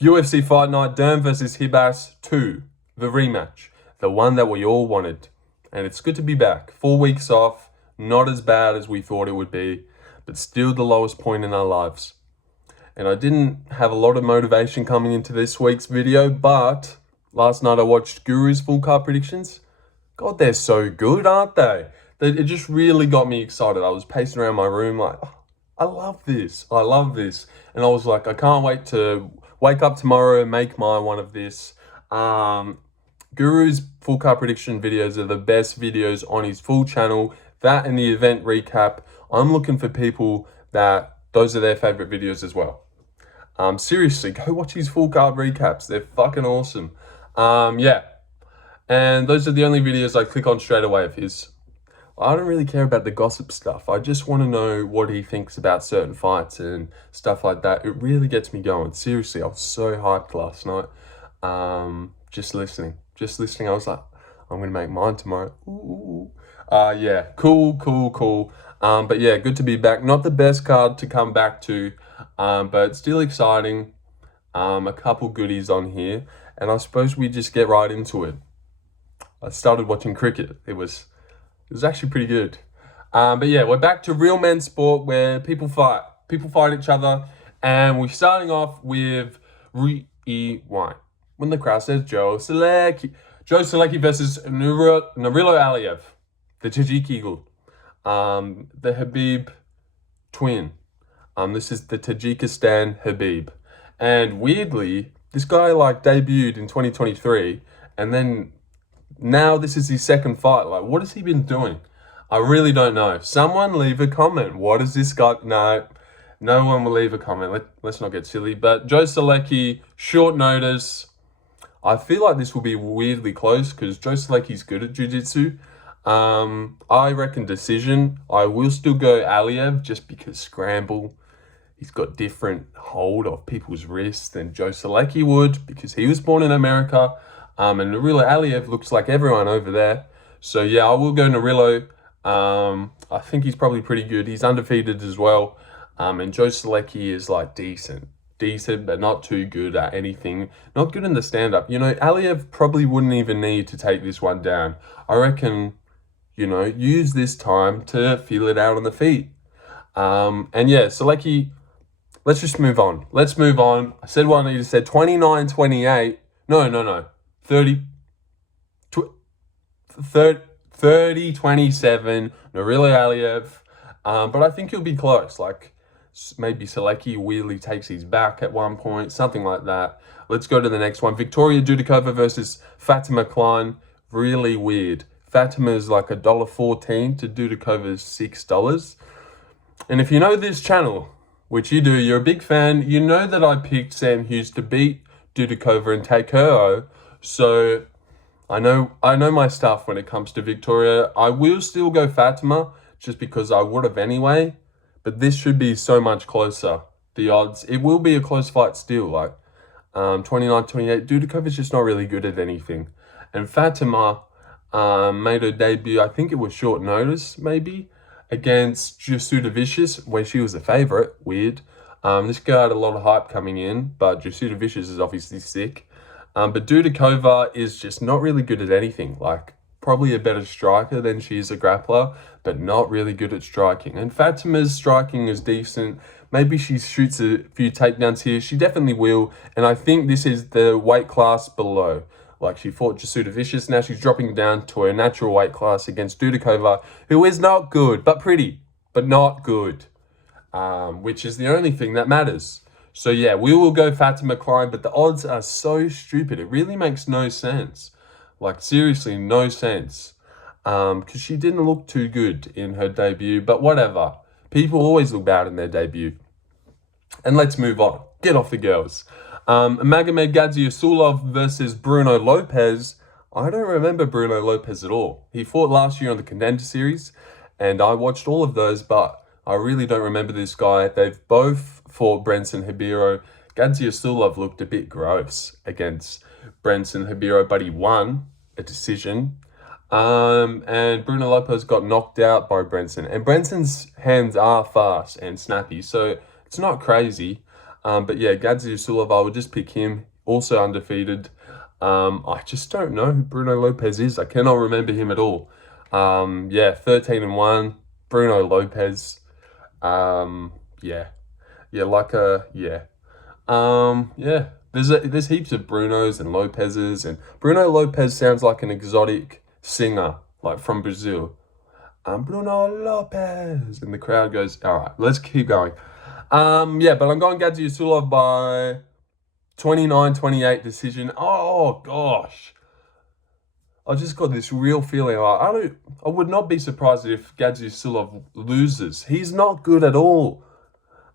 UFC Fight Night, Dern versus Ribas 2, the rematch, the one that we all wanted. And it's good to be back. 4 weeks off, not as bad as we thought it would be, but still the lowest point in our lives. And I didn't have a lot of motivation coming into this week's video, but last night I watched Guru's full card predictions. God, they're so good, aren't they? It just really got me excited. I was pacing around my room like, oh, I love this. I love this. And I was like, I can't wait to wake up tomorrow and make my one of this. Guru's full card prediction videos are the best videos on his full channel. That and the event recap. I'm looking for people that those are their favorite videos as well. Seriously, go watch his full card recaps. They're fucking awesome. Yeah. And those are the only videos I click on straight away of his. I don't really care about the gossip stuff. I just want to know what he thinks about certain fights and stuff like that. It really gets me going. Seriously, I was so hyped last night. Just listening. I was like, I'm going to make mine tomorrow. Ooh. Yeah, cool. But yeah, good to be back. Not the best card to come back to, but still exciting. A couple goodies on here. And I suppose we just get right into it. I started watching cricket. It was actually pretty good. But yeah, we're back to real men's sport where people fight each other. And we're starting off with rewind. When the crowd says Joe Solecki versus Nurullo Aliev, the Tajik Eagle, the Habib twin. This is the Tajikistan Habib. And weirdly, this guy debuted in 2023 and then now this is his second fight. What has he been doing? I really don't know. Someone leave a comment. What is this guy? No one will leave a comment. Let's not get silly. But Joe Solecki, short notice. I feel like this will be weirdly close because Joe Solecki's good at jiu-jitsu. I reckon decision. I will still go Aliev just because scramble. He's got different hold of people's wrists than Joe Solecki would because he was born in America. And Nurullo Aliev looks like everyone over there. So yeah, I will go Nurullo. I think he's probably pretty good. He's undefeated as well. And Joe Solecki is decent, but not too good at anything. Not good in the stand-up. Aliev probably wouldn't even need to take this one down. I reckon, use this time to feel it out on the feet. And yeah, Solecki, let's just move on. Let's move on. I said what I needed to say. 29-28. No. 30-27, Nurullo Aliev. But I think he'll be close. Maybe Solecki weirdly takes his back at one point, something like that. Let's go to the next one. Victoria Dudakova versus Fatima Kline. Really weird. Fatima's $1.14 to Dudakova's $6. And if you know this channel, which you do, you're a big fan, you know that I picked Sam Hughes to beat Dudakova and take her. So I know my stuff when it comes to Victoria. I will still go Fatima just because I would have anyway. But this should be so much closer. The odds, it will be a close fight still. 29-28. Dudakova's just not really good at anything. And Fatima made her debut, I think it was short notice maybe, against Gadzhiyasulov, where she was a favourite. Weird. This guy had a lot of hype coming in, but Gadzhiyasulov is obviously sick. But Dudakova is just not really good at anything. Probably a better striker than she is a grappler, but not really good at striking. And Fatima's striking is decent. Maybe she shoots a few takedowns here. She definitely will. And I think this is the weight class below. She fought Gadzhiyasulov. Now she's dropping down to her natural weight class against Dudakova, who is not good, but pretty, but not good. Which is the only thing that matters. So yeah, we will go Fatima Kline, but the odds are so stupid. It really makes no sense. Seriously, no sense. Because she didn't look too good in her debut, but whatever. People always look bad in their debut. And let's move on. Get off the girls. Magomed Gadzhiyasulov versus Bruno Lopes. I don't remember Bruno Lopes at all. He fought last year on the Contender Series, and I watched all of those, but I really don't remember this guy. They've both fought Brenson Hibiro. Gadzhiyasulov looked a bit gross against Brenson Hibiro, but he won a decision. And Bruno Lopes got knocked out by Brenson. And Brenson's hands are fast and snappy, so it's not crazy. But yeah, Gadzhiyasulov, I would just pick him. Also undefeated. I just don't know who Bruno Lopes is. I cannot remember him at all. Yeah, 13-1. Bruno Lopes. Yeah. Yeah, yeah. There's heaps of Brunos and Lopeses, and Bruno Lopes sounds like an exotic singer, like from Brazil. Bruno Lopes, and the crowd goes, all right, let's keep going. Yeah, but I'm going Gadzhiyasulov by 29-28 decision. Oh gosh, I just got this real feeling. I would not be surprised if Gadzhiyasulov loses. He's not good at all.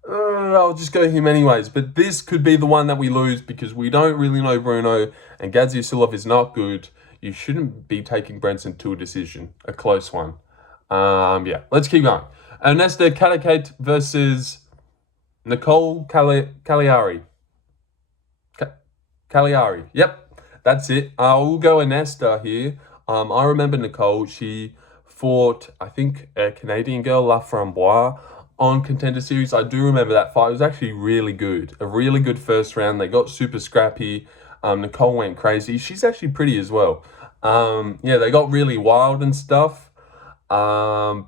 I'll just go him anyways. But this could be the one that we lose because we don't really know Bruno, and Gadzhiyasulov is not good. You shouldn't be taking Brenton to a decision, a close one. Yeah, let's keep going. Ernesta Kareckaite versus Nicolle Caliari. Caliari. Yep, that's it. We'll go Ernesta here. I remember Nicolle. She fought, I think, a Canadian girl, La Framboise, on Contender Series. I do remember that fight. It was actually really good. A really good first round. They got super scrappy. Nicolle went crazy. She's actually pretty as well. Yeah, they got really wild and stuff. And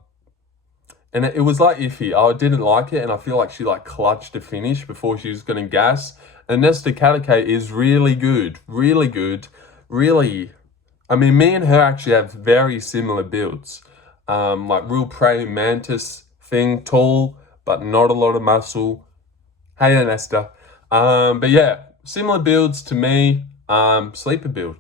it was like iffy. I didn't like it, and I feel like she like clutched to finish before she was going to gas. Ernesta Kareckaite is really good. Really good. Really, I mean, me and her actually have very similar builds. Like real praying mantis thing, tall, but not a lot of muscle. Hey, Ernesta. But yeah, similar builds to me. Sleeper build.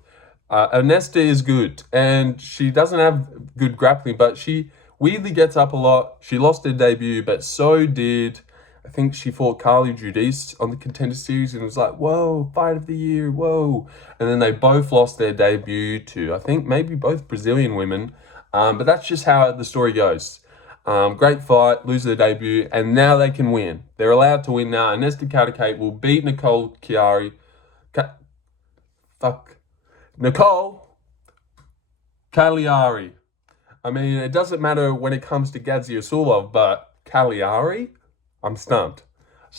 Ernesta is good, and she doesn't have good grappling, but she weirdly gets up a lot. She lost her debut, but so did, I think she fought Carly Judice on the Contender Series, and it was like, whoa, fight of the year, whoa. And then they both lost their debut to, I think, maybe both Brazilian women. But that's just how the story goes. Great fight, lose their debut, and now they can win. They're allowed to win now. Ernesta Kareckaite will beat Nicolle Nicolle Caliari. I mean, it doesn't matter when it comes to Gadzhiyasulov, but Caliari? I'm stumped.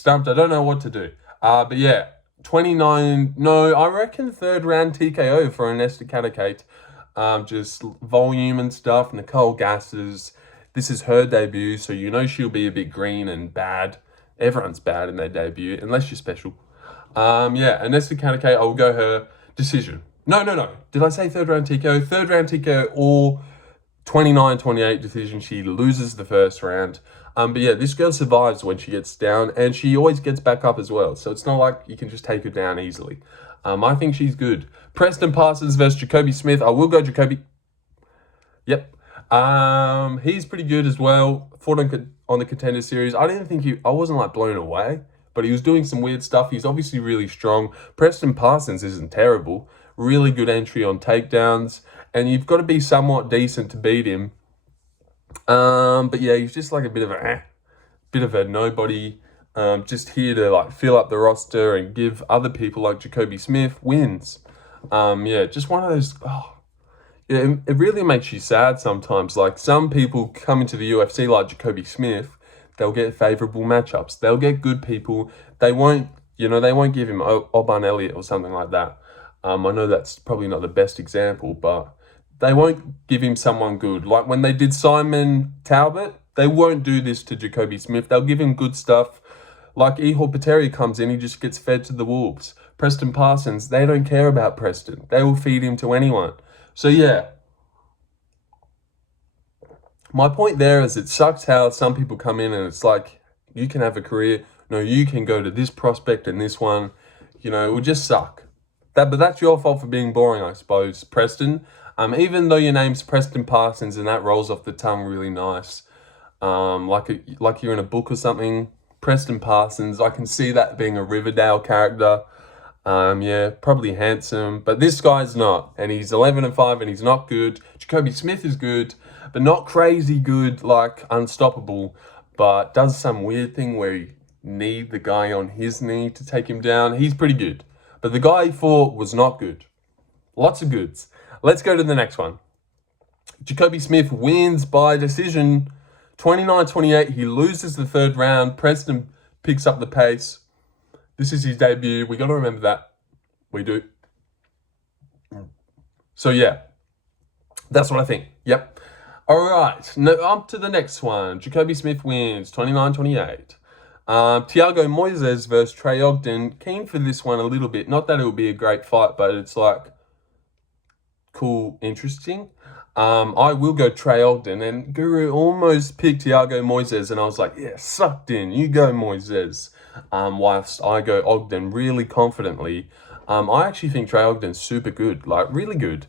I don't know what to do. But yeah, 29... No, I reckon third round TKO for Ernesta Kareckaite. Just volume and stuff. Nicolle gasses. This is her debut, so you know she'll be a bit green and bad. Everyone's bad in their debut, unless you're special. Yeah, Ernesta Kareckaite, I will go her decision. No. Did I say third round TKO? Third round TKO or 29-28 decision. She loses the first round. But yeah, this girl survives when she gets down, and she always gets back up as well. So it's not like you can just take her down easily. I think she's good. Preston Parsons versus Jacobe Smith. I will go Jacobe. Yep. He's pretty good as well. Fought on the Contender Series. I wasn't like blown away, but he was doing some weird stuff. He's obviously really strong. Preston Parsons isn't terrible. Really good entry on takedowns, and you've got to be somewhat decent to beat him. But yeah, he's just like a bit of a nobody. Just here to like fill up the roster and give other people like Jacobe Smith wins. Yeah, just one of those. Yeah, it really makes you sad sometimes. Like some people come into the UFC like Jacobe Smith, they'll get favorable matchups. They'll get good people. They won't give him Oban Elliott or something like that. I know that's probably not the best example, but they won't give him someone good. Like when they did Simon Talbot, they won't do this to Jacobe Smith. They'll give him good stuff. Like Ihor Poteiria comes in, he just gets fed to the wolves. Preston Parsons, they don't care about Preston. They will feed him to anyone. So yeah, my point there is it sucks how some people come in and it's like, you can have a career. No, you can go to this prospect and this one. You know, it would just suck. But that's your fault for being boring, I suppose, Preston. Even though your name's Preston Parsons and that rolls off the tongue really nice. Like you're in a book or something. Preston Parsons, I can see that being a Riverdale character. Yeah, probably handsome, but this guy's not, and he's 11-5, and he's not good. Jacobe Smith is good, but not crazy good, like unstoppable, but does some weird thing where you need the guy on his knee to take him down. He's pretty good, but the guy he fought was not good. Lots of goods. Let's go to the next one. Jacobe Smith wins by decision, 29-28. He loses the third round. Preston picks up the pace. This is his debut. We got to remember that. We do. So, yeah. That's what I think. Yep. All right. No, up to the next one. Jacobe Smith wins 29-28. Thiago Moises versus Trey Ogden. Keen for this one a little bit. Not that it will be a great fight, but it's like cool, interesting. I will go Trey Ogden, and Guru almost picked Thiago Moises, and I was like, yeah, sucked in. You go Moises. Whilst I go Ogden really confidently. I actually think Trey Ogden's super good, like really good.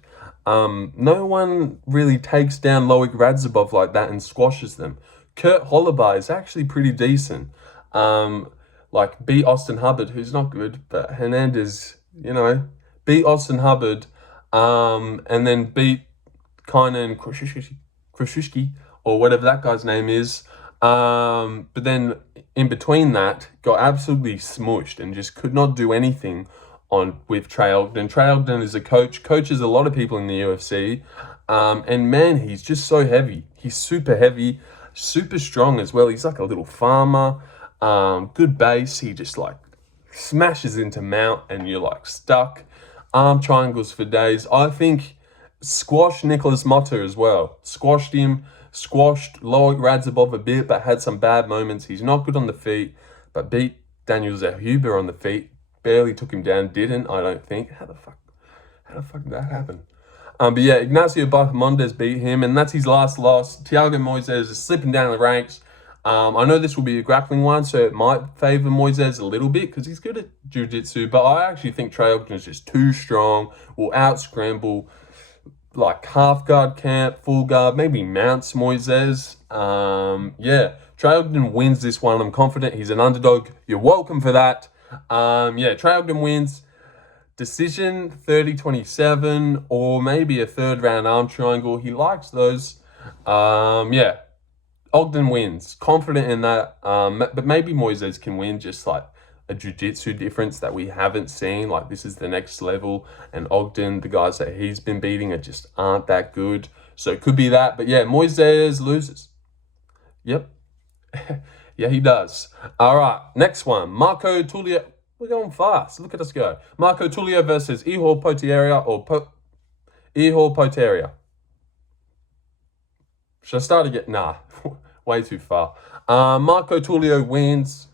No one really takes down Loic Radzhabov like that and squashes them. Kurt Holloway is actually pretty decent. Like beat Austin Hubbard, who's not good, but Hernandez, beat Austin Hubbard, and then beat Kline and Krashushki, or whatever that guy's name is. But then in between that, got absolutely smushed and just could not do anything with Trey Ogden. Trey Ogden is a coaches a lot of people in the UFC. And man, he's just so heavy. He's super heavy, super strong as well. He's like a little farmer. Good base. He just like smashes into mount and you're like stuck. Arm triangles for days. I think squashed Nicolas Motta as well. Squashed him. Squashed Loic Radzhabov a bit, but had some bad moments. He's not good on the feet, but beat Daniel Zellhuber on the feet. Barely took him down. Didn't, I don't think. How the fuck did that happen? But yeah, Ignacio Bahamondes beat him, and that's his last loss. Thiago Moises is slipping down the ranks. I know this will be a grappling one, so it might favour Moises a little bit because he's good at jiu-jitsu, but I actually think Trey Ogden is just too strong, will out-scramble like half guard camp, full guard, maybe mounts Moises. Yeah, Trey Ogden wins this one. I'm confident he's an underdog. You're welcome for that. Yeah, Trey Ogden wins. Decision 30-27, or maybe a third round arm triangle. He likes those. Yeah, Ogden wins. Confident in that. But maybe Moises can win, just like a jiu-jitsu difference that we haven't seen. Like, this is the next level. And Ogden, the guys that he's been beating just aren't that good. So it could be that. But yeah, Moises loses. Yep. Yeah, he does. All right, next one. Marco Tulio. We're going fast. Look at us go. Marco Tulio versus Ihor Poteiria or Ihor Poteiria. Should I start again? Nah, way too far. Marco Tulio wins.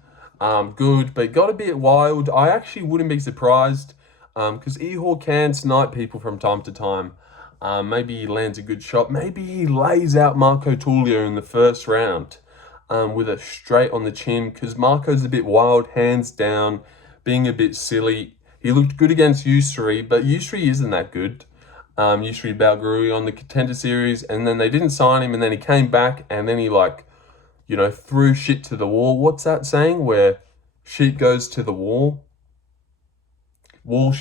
Good, but got a bit wild. I actually wouldn't be surprised because Ihor can snipe people from time to time. Maybe he lands a good shot. Maybe he lays out Marco Tulio in the first round with a straight on the chin because Marco's a bit wild, hands down, being a bit silly. He looked good against Usri, but Usri isn't that good. Usri Balguri on the Contender Series, and then they didn't sign him, and then he came back, and then he threw shit to the wall. What's that saying? Where shit goes to the wall? Wall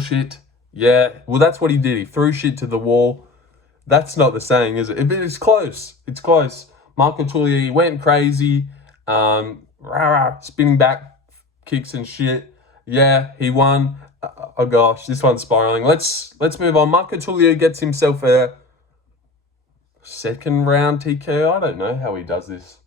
shit. Yeah, well, that's what he did. He threw shit to the wall. That's not the saying, is it? But it's close. It's close. Marco Tulio, he went crazy. Spinning back kicks and shit. Yeah, he won. Oh gosh, this one's spiraling. Let's move on. Marco Tulio gets himself a second round TKO. I don't know how he does this.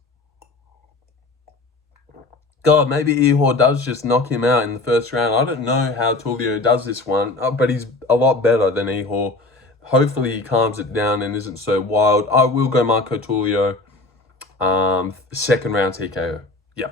God, maybe Ihor does just knock him out in the first round. I don't know how Tulio does this one, but he's a lot better than Ihor. Hopefully he calms it down and isn't so wild. I will go Marco Tulio. Second round TKO. Yeah.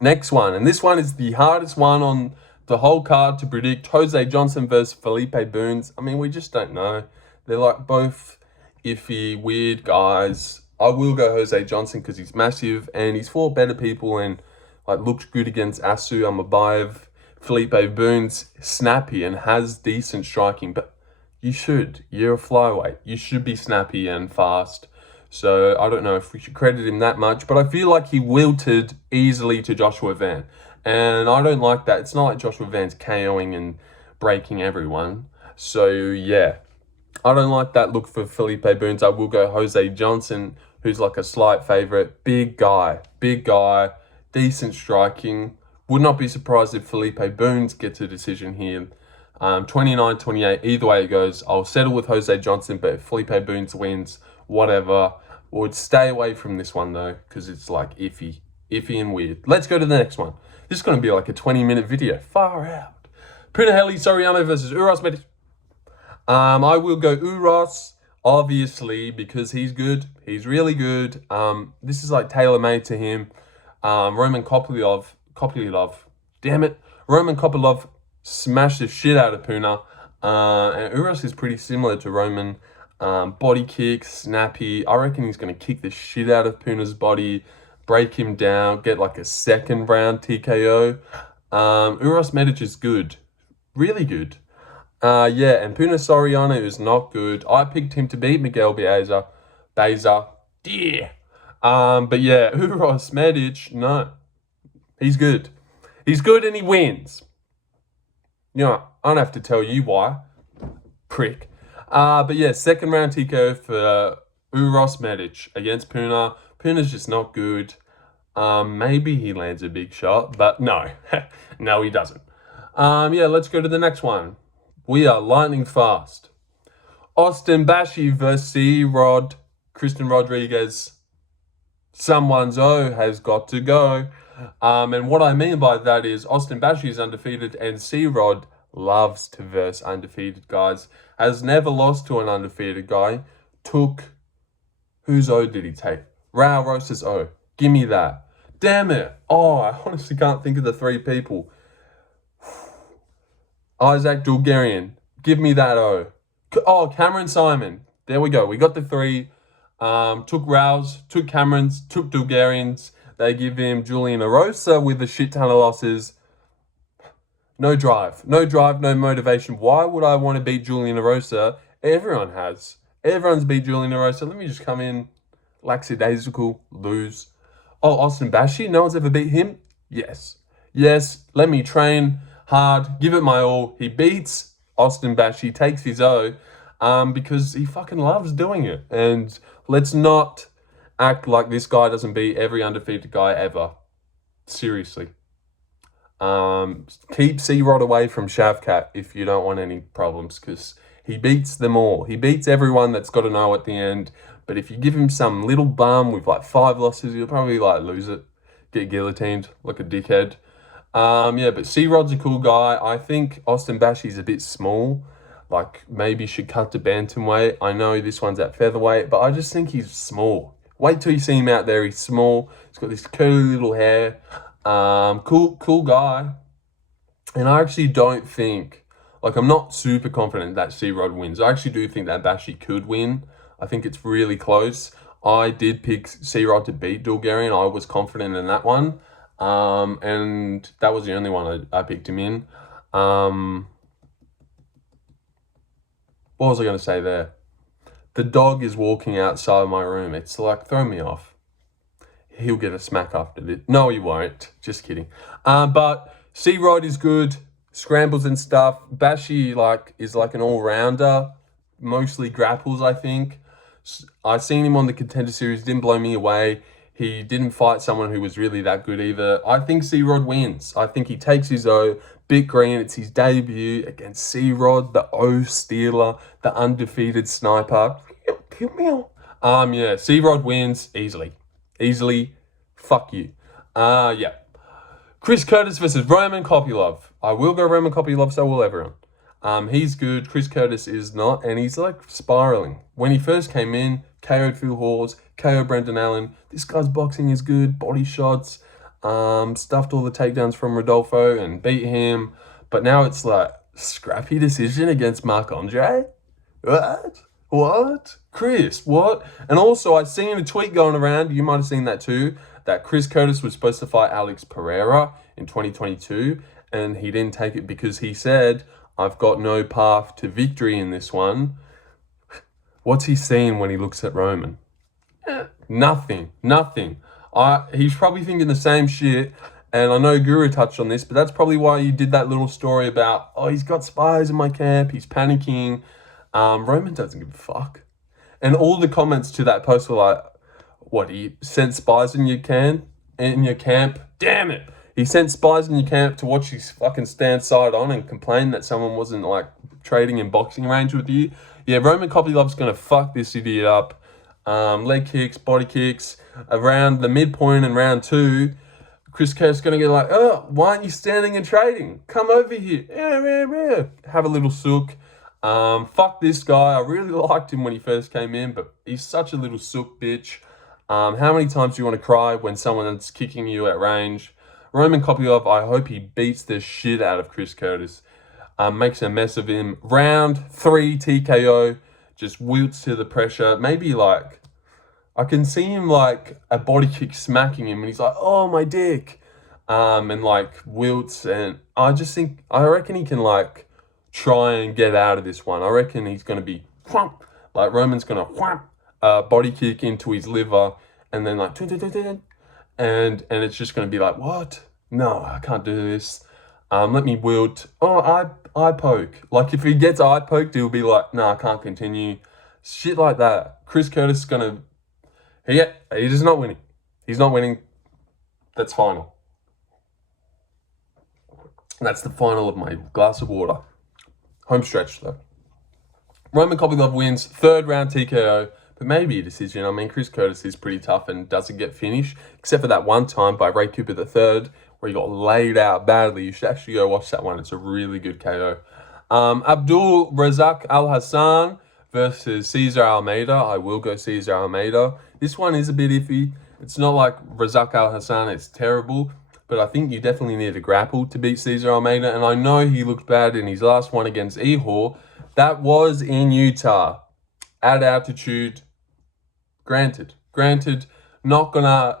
Next one, and this one is the hardest one on the whole card to predict. Jose Johnson versus Felipe Bunes. I mean, we just don't know. They're like both iffy, weird guys. I will go Jose Johnson because he's massive and he's fought better people and looked good against Asu Amabayev. Felipe Bunes, snappy and has decent striking, but you're a flyweight. You should be snappy and fast. So I don't know if we should credit him that much, but I feel like he wilted easily to Joshua Van. And I don't like that. It's not like Joshua Van's KOing and breaking everyone. So yeah, I don't like that look for Felipe Bunes. I will go Jose Johnson, who's like a slight favorite. Big guy, decent striking. Would not be surprised if Felipe Bunes gets a decision here. 29-28, either way it goes. I'll settle with Jose Johnson, but if Felipe Bunes wins, whatever. Would stay away from this one though, because it's like iffy and weird. Let's go to the next one. This is going to be like a 20-minute video. Far out. Puna Soriano versus Uros Medic. I will go Uros, obviously, because he's good. He's really good. This is like tailor-made to him. Roman Kopylov. Damn it. Roman Kopylov smashed the shit out of Puna. And Uros is pretty similar to Roman. Body kick, snappy. I reckon he's going to kick the shit out of Puna's body, break him down, get like a second round TKO. Uros Medic is good. Really good. Yeah, and Puna Soriano is not good. I picked him to beat Miguel Beza. Yeah. But yeah, Uros Medic, no. He's good. He's good and he wins. You know, I don't have to tell you why. Prick. But yeah, second round TKO for Uros Medic against Puna. Puna's just not good. Maybe he lands a big shot, but no. No, he doesn't. Yeah, let's go to the next one. We are lightning fast. Austin Bashi versus C-Rod. Kristen Rodriguez. Someone's O has got to go. And what I mean by that is Austin Bashi is undefeated and C-Rod loves to verse undefeated guys. Has never lost to an undefeated guy. Whose O did he take? Rao Rosa's O. Give me that. Damn it. Oh, I honestly can't think of the three people. Isaac Dulgarian. Give me that O. Oh, Cameron Simon. There we go. We got the three. Took Rao's, took Cameron's, took Dulgarian's. They give him Julian Arosa with a shit ton of losses. No drive, no motivation. Why would I want to beat Julian Arosa? Everyone has. Everyone's beat Julian Arosa. Let me just come in, lackadaisical, lose. Oh, Austin Bashi? No one's ever beat him? Yes. Yes, let me train hard, give it my all. He beats Austin Bashi, takes his O, because he fucking loves doing it. And let's not act like this guy doesn't beat every undefeated guy ever. Seriously. Keep C-Rod away from Shavkat if you don't want any problems, because he beats them all. He beats everyone that's got an O at the end. But if you give him some little bum with like 5 losses, he'll probably like lose it, get guillotined like a dickhead. Yeah, but C-Rod's a cool guy. I think Austin Bashi's a bit small. Like, maybe should cut to bantamweight. I know this one's at featherweight, but I just think he's small. Wait till you see him out there. He's small. He's got this curly little hair. Cool guy. And I actually don't think, like, I'm not super confident that C-Rod wins. I actually do think that Bashi could win. I think it's really close. I did pick C-Rod to beat Dulgarian. I was confident in that one. And that was the only one I picked him in. What was I going to say there? The dog is walking outside my room. It's like, throw me off. He'll get a smack after this. No, he won't. Just kidding. But C-Rod is good. Scrambles and stuff. Bashi is like an all-rounder. Mostly grapples, I think. I seen him on the Contender Series. Didn't blow me away. He didn't fight someone who was really that good either. I think C-Rod wins. I think he takes his O. Bit green. It's his debut against C-Rod, the O stealer, the undefeated sniper. Yeah, C-Rod wins easily. Easily. Fuck you. Yeah. Chris Curtis versus Roman Kopylov. I will go Roman Kopylov, so will everyone. He's good. Chris Curtis is not, and he's like spiraling. When he first came in, KO'd Phil Hawes, KO'd Brendan Allen. This guy's boxing is good. Body shots. Stuffed all the takedowns from Rodolfo and beat him. But now it's like scrappy decision against Marc-Andre. What? Chris, what? And also, I seen a tweet going around, you might have seen that too, that Chris Curtis was supposed to fight Alex Pereira in 2022, and he didn't take it because he said, I've got no path to victory in this one. What's he seeing when he looks at Roman? Nothing. He's probably thinking the same shit, and I know Guru touched on this, but that's probably why he did that little story about, oh, he's got spies in my camp, he's panicking. Roman doesn't give a fuck. And all the comments to that post were like, what, he sent spies in your camp? Damn it! He sent spies in your camp to watch you fucking stand side on and complain that someone wasn't like trading in boxing range with you. Yeah, Roman Kopylov's gonna fuck this idiot up. Leg kicks, body kicks. Around the midpoint in round 2, Chris Curtis going to get like, oh, why aren't you standing and trading? Come over here. Have a little sook. Fuck this guy. I really liked him when he first came in, but he's such a little sook bitch. How many times do you want to cry when someone's kicking you at range? Roman Kopylov, I hope he beats the shit out of Chris Curtis. Makes a mess of him. Round 3 TKO. Just wilts to the pressure. Maybe like, I can see him like a body kick smacking him and he's like, oh, my dick. And like wilts. And I reckon he can like try and get out of this one. I reckon he's going to be, like Roman's going to body kick into his liver and then like, and it's just going to be like, what? No, I can't do this. Let me wilt. Oh, eye poke. Like if he gets eye poked, he'll be like, no, I can't continue. Shit like that. Chris Curtis is going to, he's just not winning. He's not winning. That's final. That's the final of my glass of water. Home stretch though. Roman Kopylov wins 3rd round TKO, but maybe a decision. I mean, Chris Curtis is pretty tough and doesn't get finished, except for that one time by Ray Cooper III, where he got laid out badly. You should actually go watch that one. It's a really good KO. Abdul Razak Al Hassan versus Cesar Almeida. I will go Cesar Almeida. This one is a bit iffy. It's not like Razak Al Hassan. It's terrible. But I think you definitely need a grapple to beat Cesar Almeida. And I know he looked bad in his last one against Ihor. That was in Utah. At altitude. Granted. Not gonna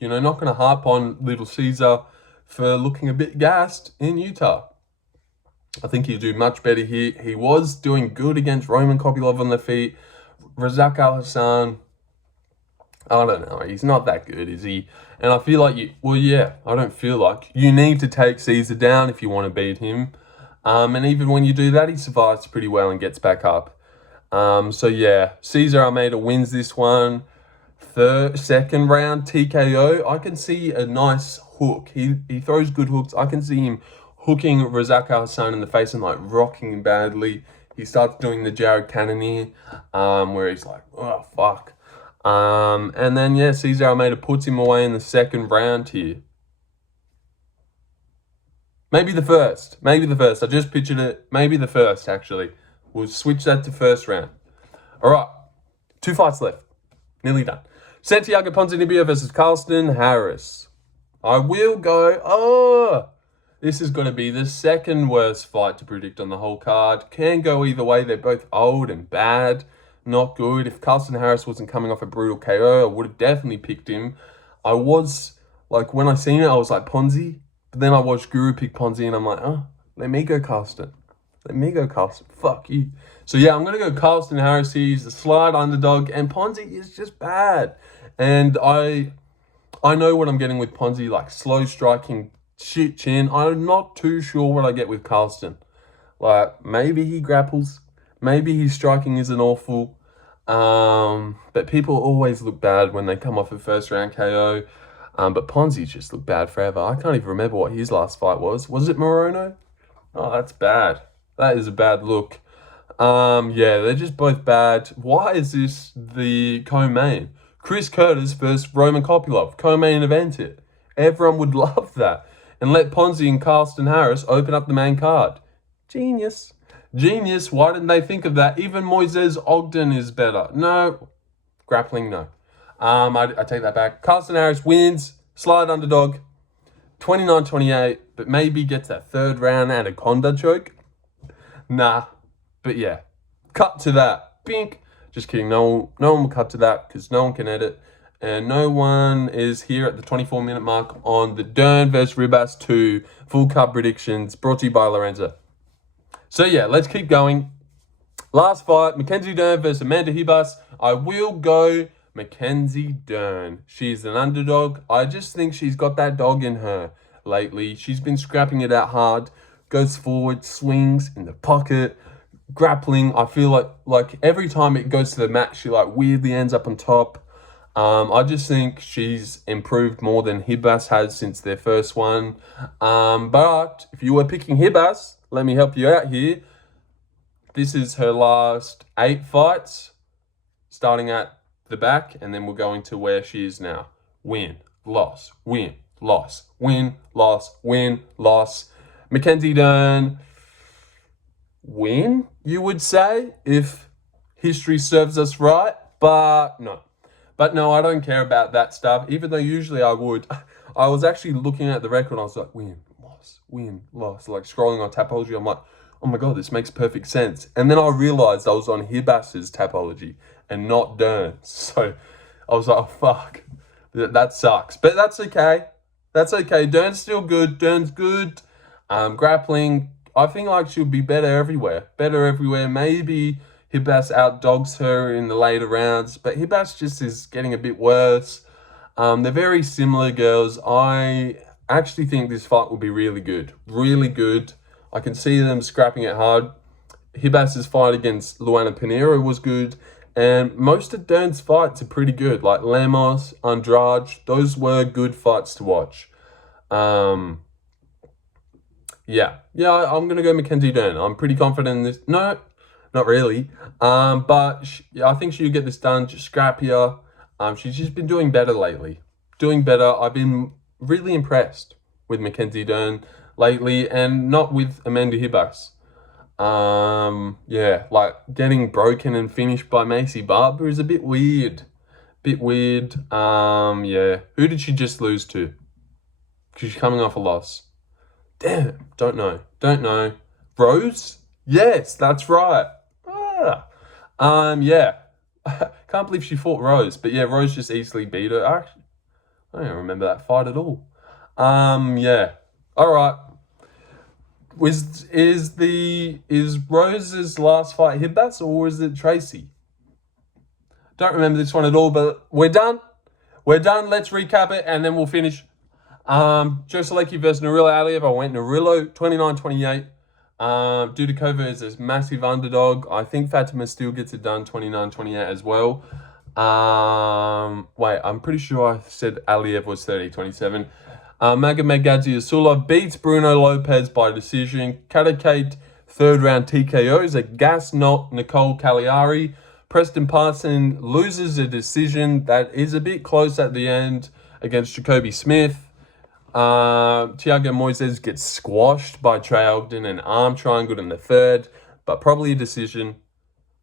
harp on little Cesar for looking a bit gassed in Utah. I think he'll do much better here. He was doing good against Roman Kopylov on the feet. Razak Al Hassan, I don't know. He's not that good, is he? And I feel like I don't feel like. You need to take Cesar down if you want to beat him. And even when you do that, he survives pretty well and gets back up. So yeah, Cesar Almeida wins this one. 2nd round TKO. I can see a nice hook. He throws good hooks. I can see him hooking Razak Al Hassan in the face and like rocking him badly. He starts doing the Jared Cannonier, where he's like, oh fuck. And then yeah, Cesar Almeida puts him away in the 2nd round here. Maybe the first. I just pictured it. Maybe the first, actually. We'll switch that to 1st round. All right. 2 fights left. Nearly done. Santiago Ponzinibbio versus Carlston Harris. I will go. This is going to be the 2nd worst fight to predict on the whole card. Can go either way. They're both old and bad. Not good. If Carlston Harris wasn't coming off a brutal KO, I would have definitely picked him. I was, like, when I seen it, I was like, Ponzi. But then I watched Guru pick Ponzi, and I'm like, let me go Carlston. Fuck you. So, yeah, I'm going to go Carlston Harris. He's a slight underdog, and Ponzi is just bad. And I know what I'm getting with Ponzi, like slow striking, shit chin. I'm not too sure what I get with Carlston. Like, maybe he grapples. Maybe his striking isn't awful. But people always look bad when they come off a 1st round KO. But Ponzi just looked bad forever. I can't even remember what his last fight was. Was it Morono? Oh, that's bad. That is a bad look. Yeah, they're just both bad. Why is this the co-main? Chris Curtis versus Roman Kopylov. Co-main event it. Everyone would love that. And let Ponzi and Carlston Harris open up the main card. Genius. Why didn't they think of that? Even Moises Ogden is better. No. Grappling, no. I take that back. Carlston Harris wins. Slight underdog. 29-28. But maybe gets that 3rd round anaconda choke. Nah. But yeah. Cut to that. Bink. Just kidding. No one will cut to that because no one can edit. And no one is here at the 24-minute mark on the Dern versus Ribas 2 full card predictions brought to you by Lorenzo. So yeah, let's keep going. Last fight, Mackenzie Dern versus Amanda Ribas. I will go Mackenzie Dern. She's an underdog. I just think she's got that dog in her lately. She's been scrapping it out hard. Goes forward, swings in the pocket, grappling. I feel like every time it goes to the mat, she like weirdly ends up on top. I just think she's improved more than Ribas has since their first one. But if you were picking Ribas, let me help you out here. This is her last 8 fights, starting at the back, and then we're going to where she is now. Win, loss, win, loss, win, loss, win, loss. Mackenzie Dern, win, you would say, if history serves us right, but no. But no, I don't care about that stuff, even though usually I would. I was actually looking at the record and I was like, win, loss, like scrolling on Tapology. I'm like, oh my God, this makes perfect sense. And then I realized I was on Ribas's Tapology and not Dern's. So I was like, oh, fuck, that sucks. But that's okay. That's okay. Dern's still good. Dern's good. Grappling, I think like she'll be better everywhere. Maybe Ribas outdogs her in the later rounds, but Ribas just is getting a bit worse. They're very similar girls. I actually think this fight will be really good. Really good. I can see them scrapping it hard. Ribas's fight against Luana Pinheiro was good. And most of Dern's fights are pretty good. Like Lemos, Andrade, those were good fights to watch. Yeah, I'm going to go Mackenzie Dern. I'm pretty confident in this. No, not really. But I think she'll get this done. Just scrappier. She's just been doing better lately. I've been really impressed with Mackenzie Dern lately, and not with Amanda Ribas. Yeah, like getting broken and finished by Macy Barber is a bit weird. Yeah. Who did she just lose to? Because she's coming off a loss. Damn, don't know. Rose? Yes, that's right. Yeah. Can't believe she fought Rose, but yeah, Rose just easily beat her. Actually, I don't remember that fight at all. Yeah. All right. Is Rose's last fight Ribas or is it Tracy? Don't remember this one at all, but we're done. Let's recap it and then we'll finish. Solecki versus Nurullo Aliev. I went Nurullo 29-28. Dudakova is this massive underdog. I think Fatima still gets it done 29-28 as well. Wait, I'm pretty sure I said Aliev was 30-27. Magomed Gadzhiyasulov beats Bruno Lopes by decision. Kareckaite third round TKOs. A gas knot Nicolle Caliari. Preston Parsons loses a decision that is a bit close at the end against Jacobe Smith. Thiago Moises gets squashed by Trey Ogden, an arm triangle in the third, but probably a decision.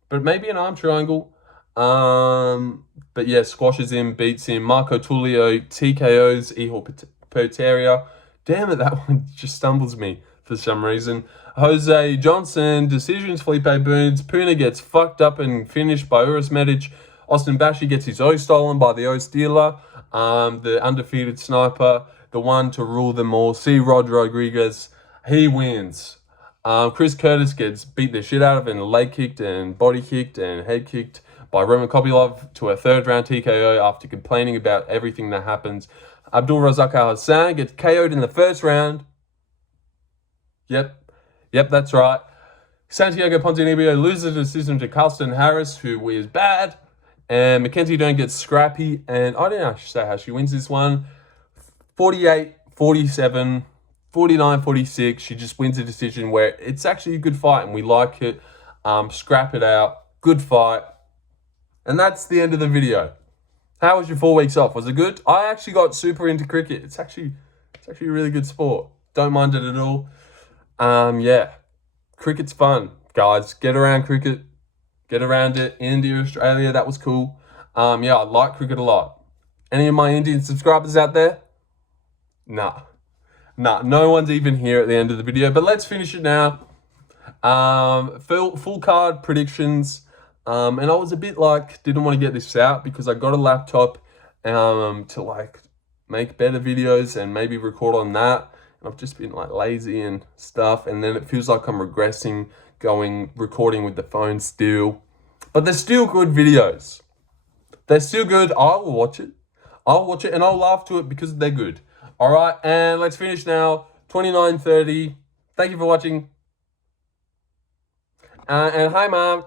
But maybe an arm triangle. But yeah, squashes him, beats him. Marco Tulio TKOs Ihor Poteiria. Damn it, that one just stumbles me for some reason. Jose Johnson decisions Felipe Bunes. Puna gets fucked up and finished by Uros Medic. Austin Bashi gets his O stolen by the O stealer. The undefeated sniper. The one to rule them all. C. Rod Rodriguez, he wins. Chris Curtis gets beat the shit out of and leg kicked and body kicked and head kicked by Roman Kopylov to a third round TKO after complaining about everything that happens. Abdul Razak Al Hassan gets KO'd in the first round. Yep, that's right. Santiago Ponzinibbio loses the decision to Carlston Harris, who is bad. And Mackenzie Dern gets scrappy. And I don't actually say how she wins this one. 48-47, 49-46. She just wins a decision where it's actually a good fight and we like it. Scrap it out. Good fight. And that's the end of the video. How was your 4 weeks off? Was it good? I actually got super into cricket. It's actually a really good sport. Don't mind it at all. Yeah. Cricket's fun, guys. Get around cricket. Get around it. India, Australia, that was cool. Yeah, I like cricket a lot. Any of my Indian subscribers out there? Nah, no one's even here at the end of the video, but let's finish it now. Full card predictions. And I was a bit like, didn't want to get this out because I got a laptop to like make better videos and maybe record on that. And I've just been like lazy and stuff. And then it feels like I'm regressing, recording with the phone still. But they're still good videos. They're still good. I will watch it. And I'll laugh to it because they're good. All right, and let's finish now. 29:30. Thank you for watching. And hi, Mom.